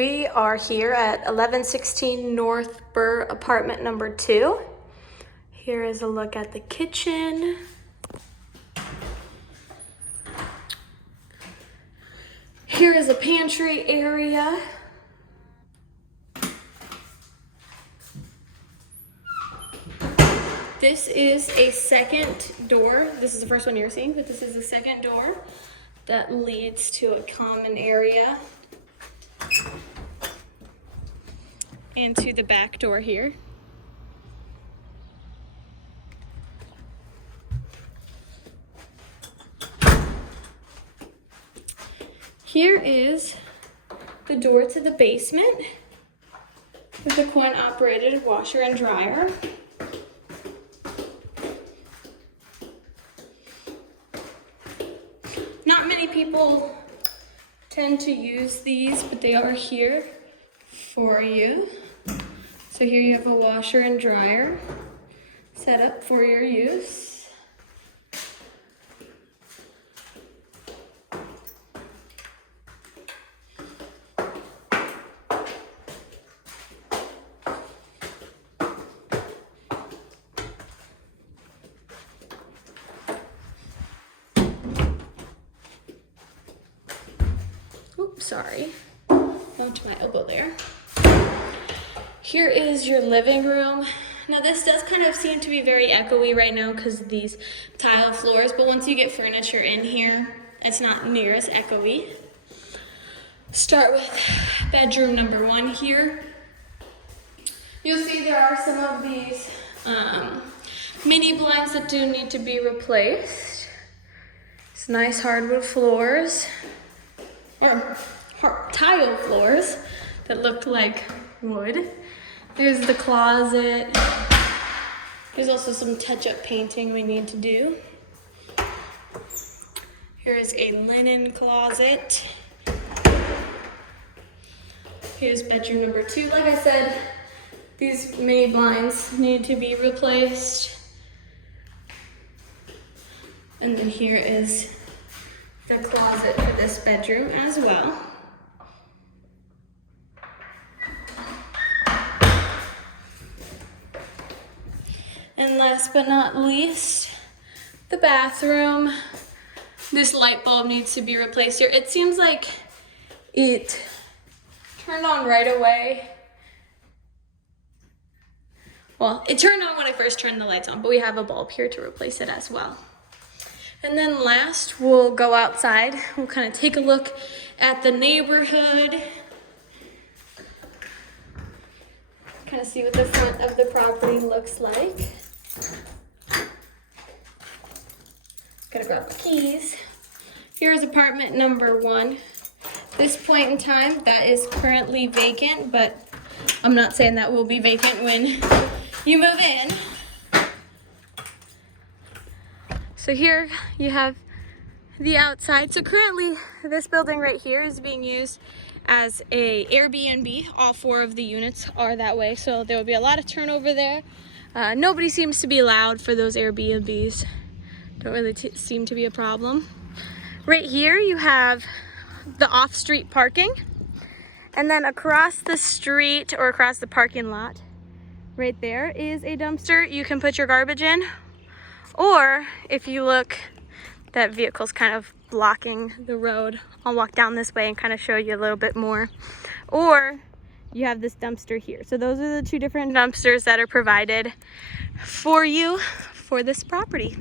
We are here at 1116 North Burr, apartment number 2. Here is a look at the kitchen. Here is a pantry area. This is a second door. This is the first one you're seeing, but this is the second door that leads to a common area. Into the back door here. Here is the door to the basement with a coin-operated washer and dryer. Not many people tend to use these, but they are here for you. So here you have a washer and dryer set up for your use. Oops, sorry. Bumped my elbow there. Here is your living room. Now this does kind of seem to be very echoey right now because of these tile floors, but once you get furniture in here, it's not near as echoey. Start with bedroom number 1 here. You'll see there are some of these mini blinds that do need to be replaced. It's nice hardwood floors, or tile floors that look like wood. There's the closet. There's also some touch-up painting we need to do. Here's a linen closet. Here's bedroom number 2. Like I said, these mini blinds need to be replaced. And then here is the closet for this bedroom as well. And last but not least, the bathroom. This light bulb needs to be replaced here. It seems like it turned on right away. Well, it turned on when I first turned the lights on, but we have a bulb here to replace it as well. And then last, we'll go outside. We'll kind of take a look at the neighborhood. Kind of see what the front of the property looks like. Gotta grab the keys. Here's apartment number 1. This point in time, that is currently vacant, but I'm not saying that will be vacant when you move in. So here you have the outside. So currently this building right here is being used as a Airbnb. All 4 of the units are that way, so there will be a lot of turnover there. Nobody seems to be allowed for those Airbnbs. Don't really seem to be a problem. Right here you have the off-street parking, and then across the street or across the parking lot right there is a dumpster you can put your garbage in. Or if you look, that vehicle's kind of blocking the road. I'll walk down this way and kind of show you a little bit more. Or you have this dumpster here. So those are the 2 different dumpsters that are provided for you for this property.